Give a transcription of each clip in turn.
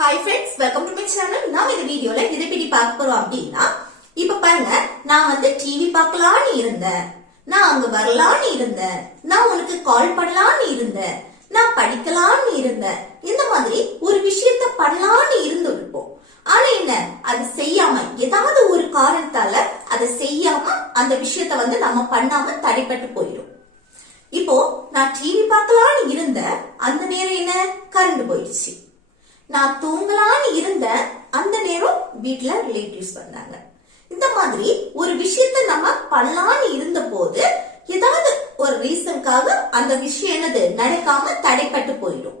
Hi friends, welcome to my channel. நான் இந்த வீடியோல இதை பத்தி பார்க்க போறோம் அப்படின்னா, இப்ப பாருங்க, நான் வந்து டிவி பார்க்கலாம்னு இருந்தேன், நான் அங்க வரலாம்னு இருந்தேன், நான் உனக்கு கால் பண்ணலாம்னு இருந்தேன், நான் படிக்கலாம்னு இருந்தேன், இந்த மாதிரி ஒரு விஷயத்த பண்ணலாம்னு இருந்திருப்போம். ஆனா என்ன, அது செய்யாம ஏதாவது ஒரு காரணத்தால அதை செய்யாம அந்த விஷயத்த வந்து நம்ம பண்ணாம தடைப்பட்டு போயிடும். இப்போ நான் டிவி பார்க்கலாம்னு இருந்தேன், அந்த நேரம் என்ன, கரண்ட் போயிடுச்சு. நான் தூங்கலான்னு இருந்த அந்த நேரம் வீட்டுல ரிலேட்டிவ்ஸ் வந்தாங்க. இந்த மாதிரி ஒரு விஷயத்த நம்ம பண்ணலான்னு இருந்த போது ஏதாவது ஒரு ரீசனுக்காக அந்த விஷயம் என்னது நடக்காம தடைப்பட்டு போயிடும்.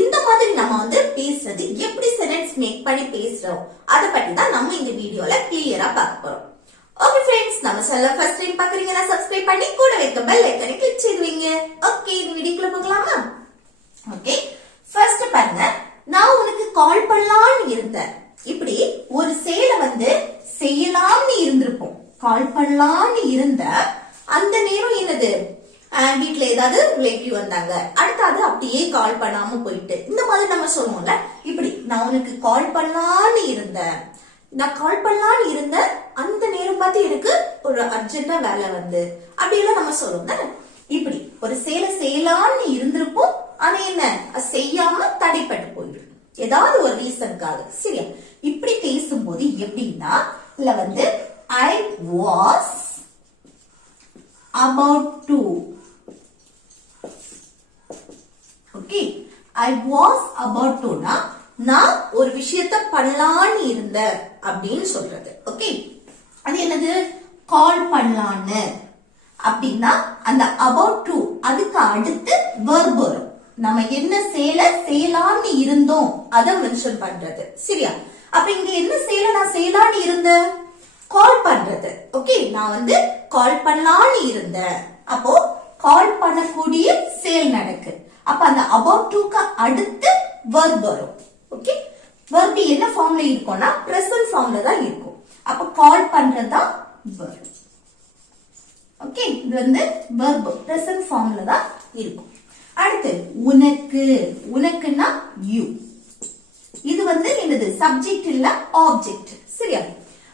இந்த மாதிரி நம்ம வந்து பேசுறது எப்படி சென்டென்ஸ் மேக் பண்ணி பேசுறோம் அதை பத்தி தான் நம்ம இந்த வீடியோல கிளியரா பார்க்க போறோம். ஓகே ஃப்ரெண்ட்ஸ், நம்ம சேனலை ஃபர்ஸ்ட் டைம் பாக்குறீங்கன்னா சப்ஸ்கிரைப் பண்ணி கூட வைக்க பெல் ஐகானை கிளிக் செய்வீங்க. ஓகே, இந்த வீடியோக்குள்ள போகலாமா? ஓகே, ஃபர்ஸ்ட் பாருங்க, நான் உனக்கு கால் பண்ணலாம்னு இருந்தேன். இப்படி ஒரு செயலை வந்து செய்யலாம்னு இருந்திருப்போம். கால் பண்ணலாம்னு இருந்த அந்த நேரம் என்னது, வீட்டுல ஏதாவது ரிலேட்டிவ் வந்தாங்க, அடுத்தாது அப்படியே கால் பண்ணாம போயிட்டு, இந்த மாதிரி நம்ம சொல்லுவோம்ல. இப்படி நான் உனக்கு கால் பண்ணலாம்னு இருந்தேன், நான் கால் பண்ணலாம்னு இருந்தேன், அந்த நேரம் பார்த்து எனக்கு ஒரு அர்ஜென்டா வேலை வந்து, அப்படி எல்லாம் நம்ம சொல்லுவோம். இப்படி ஒரு செயலை செய்யலாம்னு இருந்திருப்போம், ஆனா என்ன, செய்யாம தடைப்பட்டு போயிடும் ஏதாவது ஒரு ரீசனுக்காக. சரியா? இப்படி பேசும்போது எப்படின்னா, இல்ல வந்து I was about to, okay, I was about to னா நான் ஒரு விஷயத்த பண்ணலான்னு இருந்த அப்படின்னு சொல்றது. ஓகே, அது என்னது, கால் பண்ணலான்னு அப்படின்னா அந்த about to அதுக்கு அடுத்து verb வரும். நம்ம என்ன செயலை செய்யலாம்னு இருந்தோம் அதை மென்ஷன் பண்றது. சரியா? அப்ப இங்க என்ன செயலை நான் செய்யலாம்னு இருந்தேன், கால் பண்றது. ஓகே, நான் வந்து கால் பண்ணலாம்னு இருந்தேன், அப்போ கால் பண்ணக்கூடிய செயல் நடக்கு. அப்ப அந்த about to அடுத்து verb வரும். ஓகே, verb என்ன ஃபார்ம்ல இருக்கும்னா present ஃபார்ம்ல தான் இருக்கும். அப்ப கால் பண்றதா verb. ஓகே, இது வந்து verb present ஃபார்ம்ல தான் இருக்கும். அடுத்து உனக்கு, உனக்குன்னா you, இது வந்து என்னது, சப்ஜெக்ட் இல்ல ஆப்ஜெக்ட். சரியா?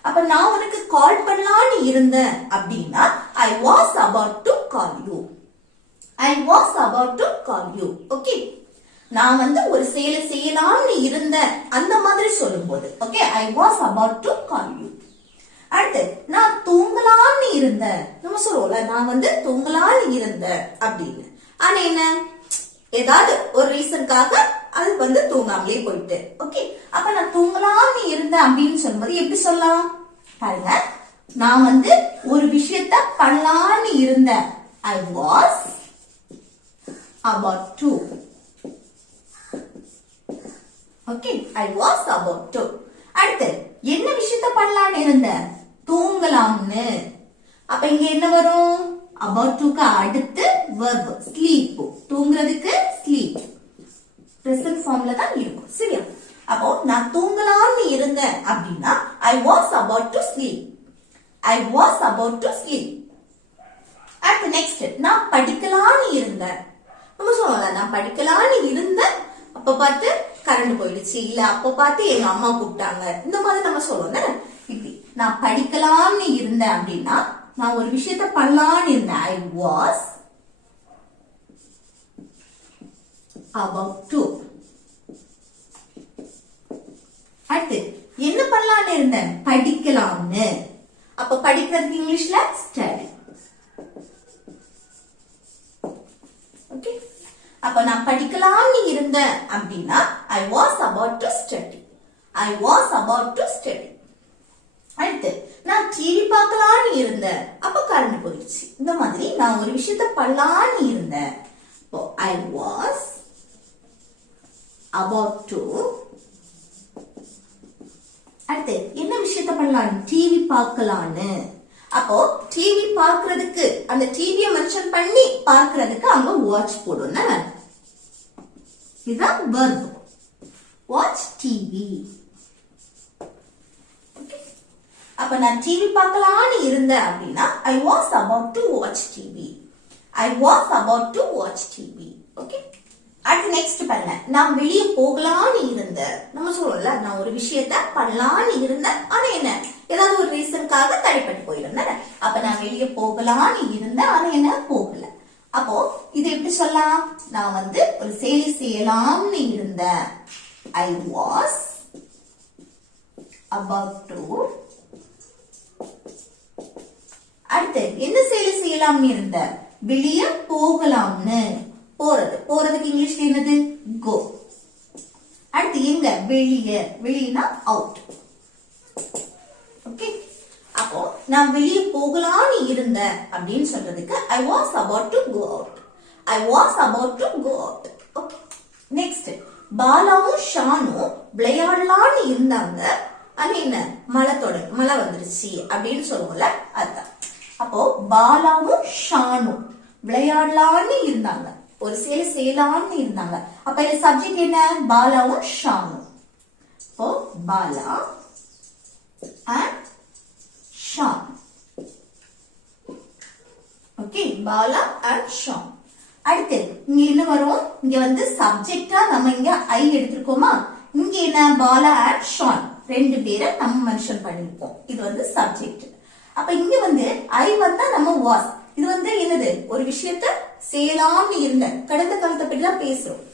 அப்ப நான் உனக்கு கால் பண்ணலாம்னு இருந்தேன் அப்படின்னா I was about to call you, I was about to call you. Okay, நான் வந்து ஒரு செயலை செய்யலாம்னு இருந்தேன் அந்த மாதிரி சொல்லும்போது okay, I was about to call you. அடுத்து நான் தூங்கலாம்னு இருந்தேன், நம்ம சொல்லுவோம்ல, நான் வந்து தூங்கலாம்னு இருந்தேன் அப்படின்னு. ஆனா என்ன, ஏதாவது ஒரு ரீசனுக்காக அது வந்து தூங்காமலே போயிட்டு. ஓகே, அப்ப நான் தூங்கலாம்னு இருந்தேன் அப்படின்னு சொல்லும்போது எப்படி சொல்லலாம் பாருங்க, நான் வந்து ஒரு விஷயத்த பண்ணலாம்னு இருந்தேன், I was about to. Okay, I was about to. அடுத்து என்ன விஷயத்த பண்ணலாம்னு இருந்தேன், தூங்கலாம்னு. அப்ப இங்க என்ன வரும், about to அடுத்து verb sleep, தூங்குறதுக்கு sleep present formல தான் இருக்கும். சரியா? அப்போ நான் தூங்கலாம்னு இருந்தேன் அப்படின்னா I was about to sleep, I was about to sleep. அடுத்து next, நான் படிக்கலாம்னு இருந்தேன். நம்ம சொல்லலாம், நான் படிக்கலாம்னு இருந்தேன், அப்ப பார்த்து கரண்ட் போயிடுச்சு, இல்ல அப்ப பார்த்து எங்க அம்மா கூப்பிட்டாங்க, இந்த மாதிரி நம்ம சொல்லுவோம். இப்படி நான் படிக்கலாம்னு இருந்தேன் அப்படின்னா நான் ஒரு விஷயத்த பண்ணலாம்னு இருந்தேன், I was about to. அடுத்து என்ன பண்ணலாம்னு இருந்தேன், படிக்கலாம்னு. அப்ப படிக்கிறதுக்கு இங்கிலீஷ்ல ஸ்டடி. ஓகே, அப்ப நான் படிக்கலாம்னு இருந்தேன் அப்படின்னா I was about to study, I was about to study. அடுத்து நான் டிவி பார்க்கலாம்னு இருந்தேன், அப்ப கரண்ட் போயிடுச்சு. இந்த மாதிரி நான் ஒரு விஷயத்த பண்ணலாம்னு இருந்தேன், இப்போ I was about to. அடுத்து என்ன விஷயத்த பண்ணலாம், டிவி பார்க்கலாம்னு. அப்போ டிவி பார்க்கிறதுக்கு அந்த டிவியை மென்ஷன் பண்ணி பார்க்கிறதுக்கு அங்க வாட்ச் போடுவோம். இதுதான் verb, watch TV. அப்ப நான் டிவி பார்க்கலாம்னு இருந்தேன் அப்படின்னா I was about to watch TV, I was about to watch TV. Okay, அடுத்து நெக்ஸ்ட் பாருங்க, நான் வெளியே போகலாம்னு இருந்தேன். நம்ம சொன்னல நான் ஒரு விஷயத்த பண்ணலான்னு இருந்தேன் ஆனா என்ன ஏதாவது ஒரு ரீசனுக்காக தடைப்பட்டு போயிருந்தேன் அப்ப நான் வெளியே போகலான்னு இருந்தேன் ஆனா என்ன போகல அப்போ இது எப்படி சொல்லலாம் நான் வந்து ஒரு செயலை செய்யலாம்னு இருந்தேன் I was about to அடுத்து என்ன செயலை செய்யலாம்னு இருந்த வெளியே போகலாம்னு போறதுக்கு இங்கிலீஷ்ல என்னது go அடுத்து எங்க வெளியனா அவுட் ஓகே அப்போ நான் வெளியே போகலாம்னு இருந்தேன் அப்படின்னு சொல்றதுக்கு I was about to go out I was about to go out okay next பாலாவும் ஷானும் விளையாடலான்னு இருந்தாங்க ஆனா என்ன மழை வந்துருச்சு அப்படின்னு சொல்லுவோம்ல அதான் அப்போ பாலாவும் ஷானும் விளையாடலான்னு இருந்தாங்க ஒரு செயலை செய்யலாம்னு இருந்தாங்க அப்ப இந்த சப்ஜெக்ட் என்ன பாலாவும் ஷானும் இப்போ Bala and Shaan okay Bala and Shaan அடுத்து இங்க என்ன வரும் இங்க வந்து சப்ஜெக்டா நம்ம இங்க ஐ எடுத்திருக்கோமா இங்க என்ன பாலா and ஷான் ரெண்டு பேரை நம்ம மென்ஷன் பண்ணிருக்கோம் இது வந்து சப்ஜெக்ட் அப்ப இங்க வந்து ஐ வந்தா நம்ம வாஸ் இது வந்து என்னது ஒரு விஷயத்த செய்யலாம்னு இருந்த கடந்த காலத்தை பற்றி தான் பேசுறோம்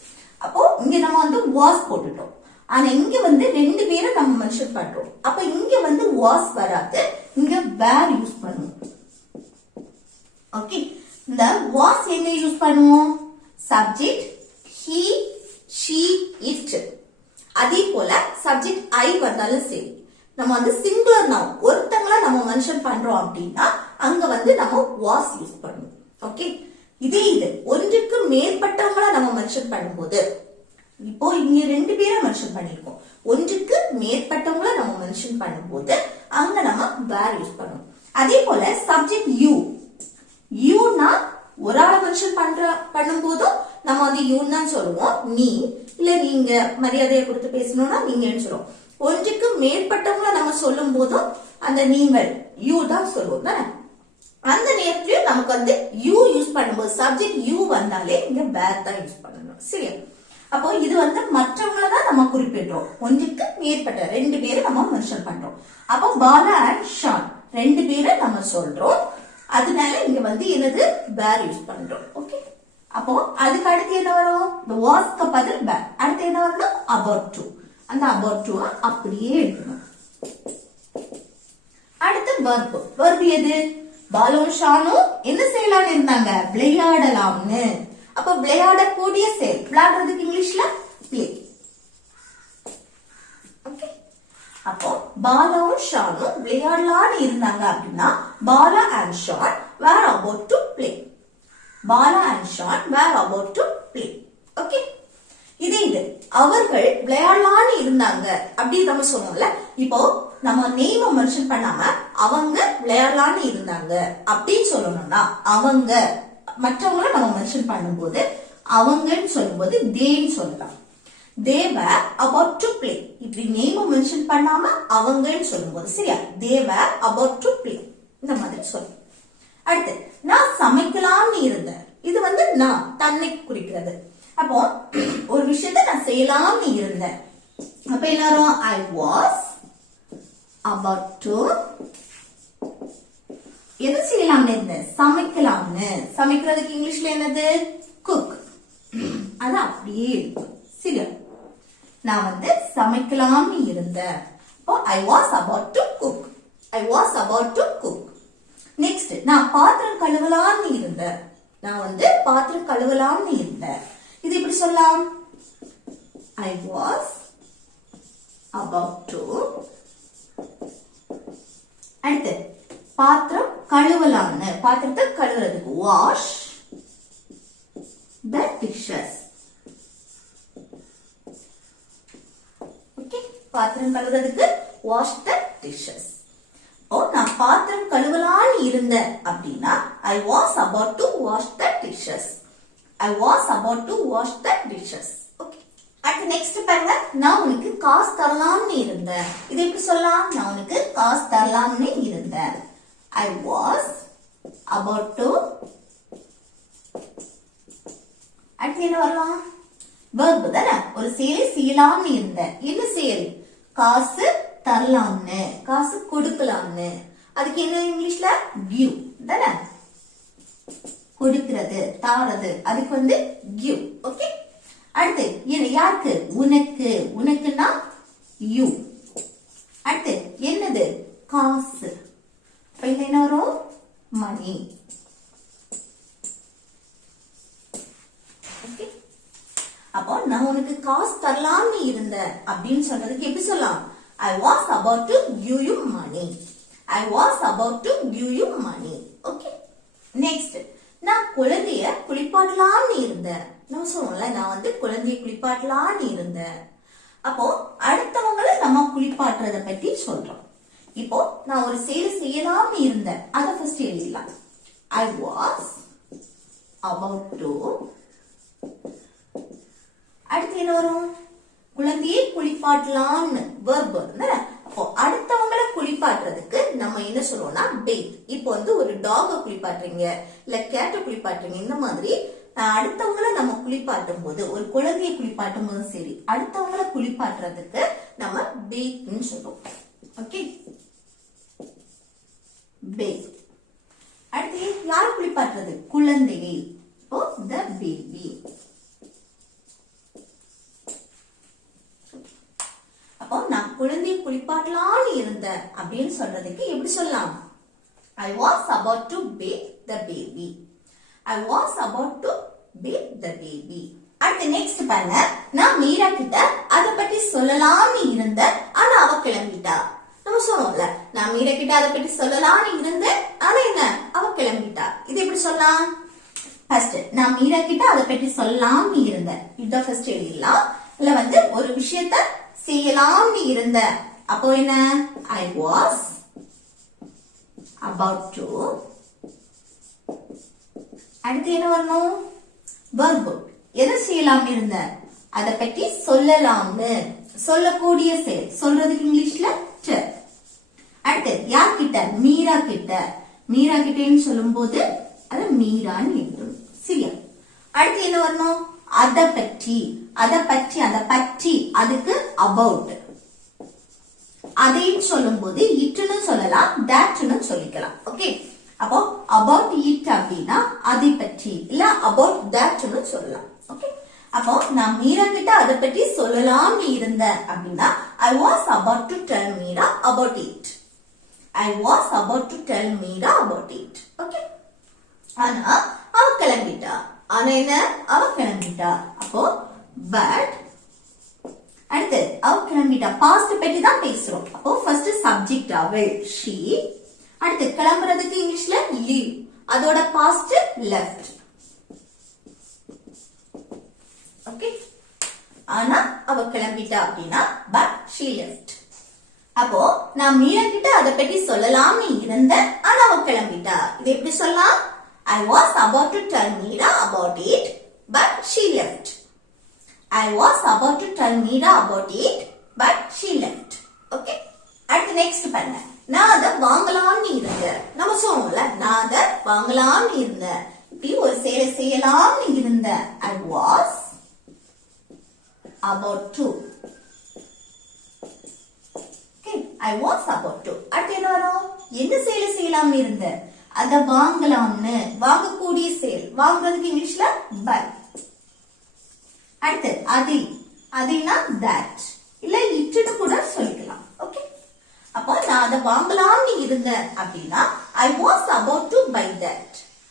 அப்போ இங்க நம்ம வந்து வாஸ் போட்டுட்டோம் ஆனா இங்க வந்து ரெண்டு பேரை நம்ம மென்ஷன் பண்றோம் அப்ப இங்க வந்து வாஸ் வராது இங்க வேர் யூஸ் பண்ணுவோம் ஓகே இந்த வாஸ் எங்க யூஸ் பண்ணுவோம் சப்ஜெக்ட் he she it அதே போல சப்ஜெக்ட் ஐ வந்தாலும் சரி நம்ம வந்து சிங்குலர் நவுன் ஒருத்தங்கள நம்ம மென்ஷன் பண்றோம் அப்படின்னா அங்க வந்து நம்ம வாஸ் யூஸ் பண்ணுவோம் ஓகே இது ஒன்றுக்கு மேற்பட்டவங்கள நம்ம மென்ஷன் பண்ணும்போது இப்போ இங்க ரெண்டு பேரை மென்ஷன் பண்ணிருக்கோம் ஒன்றுக்கு மேற்பட்டவங்கள நம்ம மென்ஷன் பண்ணும்போது அங்க நம்ம வேர் யூஸ் பண்ணுவோம் அதே போல சப்ஜெக்ட் யூனா ஒரு ஆளை மென்ஷன் பண்ணும்போதும் நம்ம வந்து யூன்னு தான் சொல்லுவோம் நீ இல்ல நீங்க மரியாதையை கொடுத்து பேசணும்னா நீங்கன்னு சொல்லுவோம் ஒன்றுக்கு மேற்பட்டவங்கள நம்ம சொல்லும் போதும் அந்த நீங்கள் யூ தான் சொல்லுவோம் தானே அந்த நேரத்திலயும் நமக்கு வந்து யூ யூஸ் பண்ணும்போது சப்ஜெக்ட் யூ வந்தாலே இங்க வேர் தான் யூஸ் பண்ணணும் சரியா அப்போ இது வந்து மற்றவங்கள தான் நம்ம குறிப்பிடுறோம் ஒன்றுக்கு மேற்பட்ட ரெண்டு பேரை நம்ம மென்ஷன் பண்றோம் அப்போ பாலா அண்ட் ஷான் ரெண்டு பேரை நம்ம சொல்றோம் அதனால இங்க வந்து என்னது வேர் யூஸ் பண்றோம் ஓகே அப்போ அதுக்கு அடுத்து என்ன வரும் இந்த வாஸ்க்கு பதில் வேர் அடுத்து என்ன வரணும் about to அந்த about to அப்படியே எழுதணும் அடுத்து verb எது பாலுவும் ஷானும் என்ன செய்யலாம்னு இருந்தாங்க விளையாடலாம்னு அப்ப விளையாடக்கூடிய செயல் விளையாடுறதுக்கு இங்கிலீஷ்ல play ஓகே அப்போ பாலாவும் ஷானும் விளையாடலாம்னு இருந்தாங்க அப்படின்னா Bala and Shaan were about to play Bala and Shaan were about to play okay இது அவர்கள் விளையாடலான்னு இருந்தாங்க அப்படி நம்ம சொன்னோம்ல இப்போ நம்ம நேம மென்ஷன் பண்ணாம அவங்க விளையாடலான்னு இருந்தாங்க அப்படின்னு சொல்லணும்னா அவங்க மற்றவங்கள நம்ம மென்ஷன் பண்ணும்போது அவங்கன்னு சொல்லும்போது தேன்னு சொல்லலாம் they were about to play இப்படி நேம மென்ஷன் பண்ணாம அவங்கன்னு சொல்லும்போது சரியா they were about to play இந்த மாதிரி சொல்லணும் அடுத்து நான் சமைக்கலாம்னு இருந்தேன் இது வந்து நான் தன்னை குறிக்கிறது அப்போ ஒரு விஷயத்தை நான் செய்யலாம்னு இருந்தேன் அப்ப என்ன வரும் I was about to எது செய்யலாம்னு இருந்தேன் சமைக்கலாம்னு சமைக்கிறதுக்கு இங்கிலீஷ்ல என்னது cook அது அப்படியே இருக்கும் சரியா நான் வந்து சமைக்கலாம்னு இருந்தேன் அப்போ I was about to cook I was about to cook next நான் பாத்திரம் கழுவலாம்னு இருந்தேன் நான் வந்து பாத்திரம் கழுவலாம்னு இருந்தேன் இது எப்படி சொல்லலாம் I was about to அடுத்து பாத்திரம் கழுவலாம்னு பாத்திரத்தை கழுவுறதுக்கு wash the dishes ஓகே பாத்திரம் கழுவுறதுக்கு wash the dishes நான் பாத்திரம் கழுவலாம்னு இருந்தேன் அப்படின்னா I was about to wash the dishes I was about to wash the dishes okay அடுத்து நெக்ஸ்ட் பாருங்க நான் உனக்கு காசு தரலாம்னு இருந்தேன் இது எப்படி சொல்லலாம் நான் உனக்கு காசு தரலாம்னு இருந்தேன் I was about to அடுத்து என்ன வரலாம் verb தானே ஒரு செயலை செய்யலாம்னு இருந்தேன் என்ன செயல் காசு தரலாம்னு, காசு கொடுக்கலாம்னு. அதுக்கு என்ன இங்கிலீஷ்ல give தானே, கொடுக்கிறது தாரது, அதுக்கு வந்து give. ஓகே, அடுத்து என்ன யாருக்கு, உனக்கு, உனக்குன்னா you. அடுத்து என்னது, காசு, என்ன வரும், மணி. ஓகே, அப்போ நான் உனக்கு காசு தரலாம்னு இருந்த அப்படின்னு சொல்றதுக்கு எப்படி சொல்லலாம், I was about to give you money. I was about to give you money. Okay, next நான் குழந்தைய குளிப்பாட்டலாம்னு இருந்தேன். நம்ம சொல்லுவோம்ல, நான் வந்து குழந்தைய குளிப்பாட்டலாம்னு இருந்தேன். அப்போ அடுத்தவங்களை நம்ம குளிப்பாட்டுறத பத்தி சொல்றோம். இப்போ நான் ஒரு செயலை செய்யலாம்னு இருந்தேன், அத ஃபர்ஸ்ட் எழுதிடலாம். I was about to. அடுத்து என்ன வரும், குழந்தையை குளிப்பாட்டலாம்னு verb. அப்போ அடுத்தவங்களை குளிப்பாட்டுறதுக்கு நம்ம என்ன சொல்றோம்னா bathe. இப்போ வந்து ஒரு டாக குளிப்பாட்டுறீங்க இல்ல கேட்ட குளிப்பாட்டுறீங்க, இந்த மாதிரி அடுத்தவங்களை நம்ம குளிப்பாட்டும் போது, ஒரு குழந்தையை குளிப்பாட்டும் போதும் சரி, அடுத்தவங்களை குளிப்பாட்டுறதுக்கு நம்ம bathe சொல்றோம். Okay, bathe. அடுத்து யார் குளிப்பாட்டுறது, குழந்தையை, இப்போ the baby. அப்போ நான் குழந்தையை குளிப்பாட்டலாம்னு இருந்தேன் அப்படின்னு சொல்றதுக்கு எப்படி சொல்லலாம், I was about to bathe the baby. I was about to bathe the baby. அடுத்து நெக்ஸ்ட் பாருங்க, நான் மீரா கிட்ட அத பத்தி சொல்லலாம்னு இருந்தேன், ஆனா அவ கிளம்பிட்டா. நம்ம சொல்லுவோம்ல, நான் மீரா கிட்ட அத பத்தி சொல்லலாம்னு இருந்தேன், ஆனா என்ன, அவ கிளம்பிட்டா. இது எப்படி சொல்லலாம், ஃபர்ஸ்ட் நான் மீரா கிட்ட அத பத்தி சொல்லலாம்னு இருந்தேன், இத ஃபர்ஸ்ட் எழுதிடலாம். இல்ல வந்து ஒரு விஷயத்தை செய்யலாம்னு இருந்த, அப்போ என்ன, I was about to. அடுத்து என்ன வரணும், verb. எதை செய்யலாம்னு இருந்த, அத பத்தி சொல்லலாம்னு, சொல்லக்கூடிய செயல், சொல்றதுக்கு இங்கிலீஷ்ல tell. அடுத்து யார்கிட்ட, மீரா கிட்ட, மீரா கிட்டன்னு சொல்லும் போது அது மீரான்னு எழுதணும், சரியா. அடுத்து என்ன வரணும், அத பற்றி, அத பற்றி, அத பற்றி, அதுக்கு about. அதைன்னு சொல்லும் போது இட்னு சொல்லலாம், thatனு சொல்லிக்கலாம். ஓகே, அப்போ about it அப்படின்னா அதை பற்றி, இல்ல about thatனு சொல்லலாம். ஓகே, அப்போ நான் மீரா கிட்ட அத பற்றி சொல்லலாம்னு இருந்தேன் அப்படின்னா I was about to tell Meera about it. I was about to tell Meera about it. Okay, ஆனா அவ கிளம்பிட்டா, ஆனா என்ன, அவ கிளம்பிட்டா. அப்போ but. அடுத்து அவ கிளம்பிட்டா, பாஸ்ட் பத்தி தான் பேசுறோம். அப்போ ஃபர்ஸ்ட் சப்ஜெக்ட் அவள், she. அடுத்து கிளம்புறதுக்கு இங்கிலீஷ்ல leave, அதோட பாஸ்ட் left. ஓகே, ஆனா அவ கிளம்பிட்டா அப்படின்னா but she left. அப்போ நான் மீரா கிட்ட அத பத்தி சொல்லலாம்னு இருந்தேன், ஆனா அவ கிளம்பிட்டா. இது எப்படி சொல்லலாம், I was about to tell Meera about it, but she left. I was about to tell Meera about it, but she left. Okay? அடுத்து நெக்ஸ்ட் பாருங்க, நான் அத வாங்கலாம்னு இருந்தேன். நம்ம சொல்லுவோம்ல, நான் அத வாங்கலாம்னு இருந்தேன், இப்படி ஒரு செயலை செய்யலாம்னு இருந்தேன். I was about to. Okay, I was about to. அடுத்து என்ன வரும், என்ன செயலை செய்யலாம்னு இருந்தேன், அத வாங்கலாம்னு, வாங்கக்கூடிய செயல், வாங்குறதுக்கு இங்கிலீஷ்ல buy. அடுத்து அதை, அதைனா that, இல்ல இட்னு கூட சொல்லிக்கலாம். ஓகே, அப்போ நான் அத வாங்கலாம்னு இருந்தேன் அப்படின்னா I was about to buy that.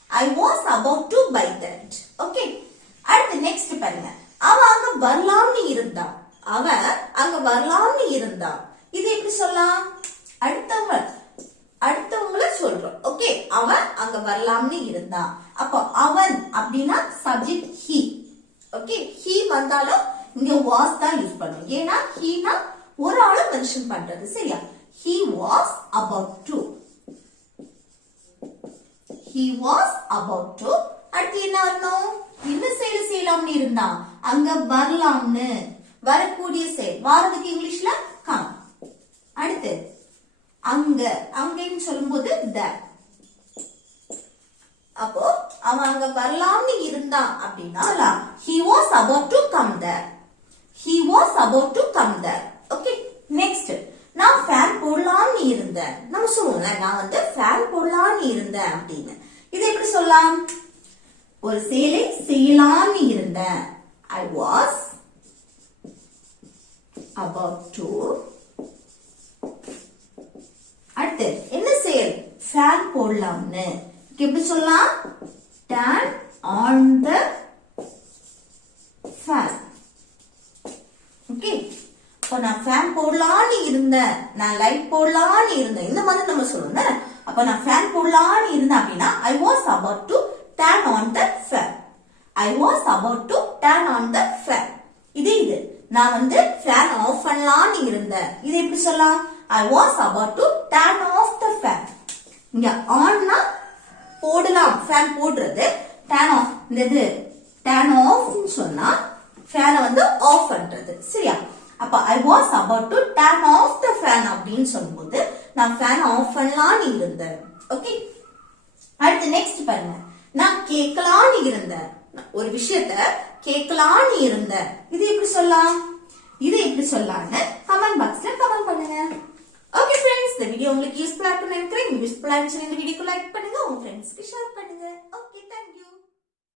I was about to buy that. Okay, அடுத்து நெக்ஸ்ட் பாருங்க, அவ அங்க வரலாம்னு இருந்தா, அவ அங்க வரலாம்னு இருந்தா. இது எப்படி சொல்லலாம், அடுத்தவங்கள சொல்றோம். ஓகே, அவன் அங்க வரலாம்னு இருந்தான். அப்போ அவன் அப்படின்னா சப்ஜெக்ட் he. ஓகே, he வந்தாலும் இங்க was தான் யூஸ் பண்ணும், ஏன்னா heனா ஒரு ஆளு மென்ஷன் பண்றது, சரியா. He was about to. He was about to. அடுத்து என்ன வரணும், என்ன செயல் செய்யலாம்னு இருந்தான், அங்க வரலாம்னு, வரக்கூடிய செயல், வாரதுக்கு இங்கிலீஷ்ல come. அடுத்து அங்க, அங்கன்னு சொல்லும்போது that. அப்போ அவன் அங்க வரலாம்னு இருந்தான் அப்படின்னா he was about to come there. He was about to come there. Okay, next சொல்லுவோம்ல நான் வந்து ஃபேன் போடலான்னு இருந்தேன் அப்படின்னு. இது எப்படி சொல்லலாம்? ஒரு செயலை செய்யலான்னு இருந்தேன். I was about to. அடுத்து என்ன செயல்? ஃபேன் போடலாம்னு. எப்படி சொல்லலாம்? Turn on the fan. Okay, அப்ப நான் ஃபேன் போடலான்னு இருந்தேன், நான் லைட் போடலான்னு இருந்தேன், இந்த மாதிரி நம்ம சொல்லணும். அப்ப நான் ஃபேன் போடலான்னு இருந்தேன் அப்படின்னா I was about to turn on the fan. I was about to turn on the fan. இது நான் வந்து ஃபேன் ஆஃப் பண்ணலான்னு இருந்தேன். இது எப்படி சொல்லலாம்? I was about to turn off the fan. இங்க ஆன்னா போடலாம், ஃபேன் போடுறது. turn off இந்த turn off ன்னு சொன்னா ஃபேனை வந்து ஆஃப் பண்றது. சரியா? அப்ப I was about to turn off the fan அப்படின்னு சொல்லும்போது நான் ஃபேன் ஆஃப் பண்ணலான்னு இருந்தேன். ஓகே, அடுத்து நெக்ஸ்ட் பாருங்க. நான் கேட்கலான்னு இருந்தேன், ஒரு விஷயத்த கேட்கலான்னு இருந்தேன். இது எப்படி சொல்லலாம்? இது எப்படி சொல்லலாம்னு கமெண்ட் பாக்ஸ்ல கமெண்ட் பண்ணுங்க. ஓகே ஃப்ரெண்ட்ஸ், இந்த வீடியோ உங்களுக்கு யூஸ்ஃபுல்லா இருக்கும்னு நினைக்கிறேன். யூஸ்ஃபுல்லா இருந்துச்சுன்னா இந்த வீடியோக்கு லைக் பண்ணுங்க, உங்க ஃப்ரெண்ட்ஸ்க்கு ஷேர் பண்ணுங்க.